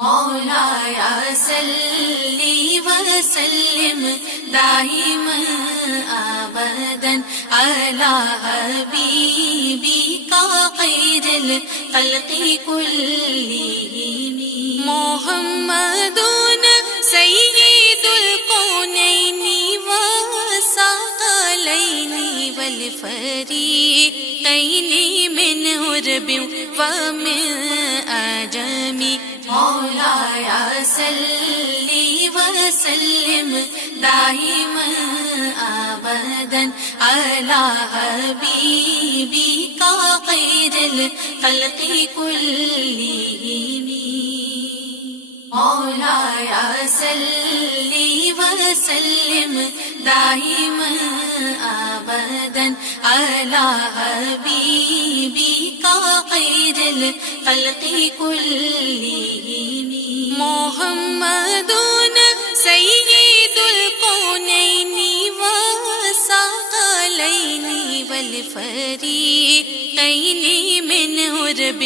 مولایا صلی وسلم دائما ابدا علی حبیبک خیر الخلق کلہم محمد سید الکونین والثقلین والفریقین من عرب ومن عجم مولایا صلی وسلم دائما ابدا علی حبیبک خیر الخلق کلہم مولایا صلی وسلم دائما ابدا علی حبیبک خیر الخلق کلہم محمد سید الکونین والثقلین والفریقین من عرب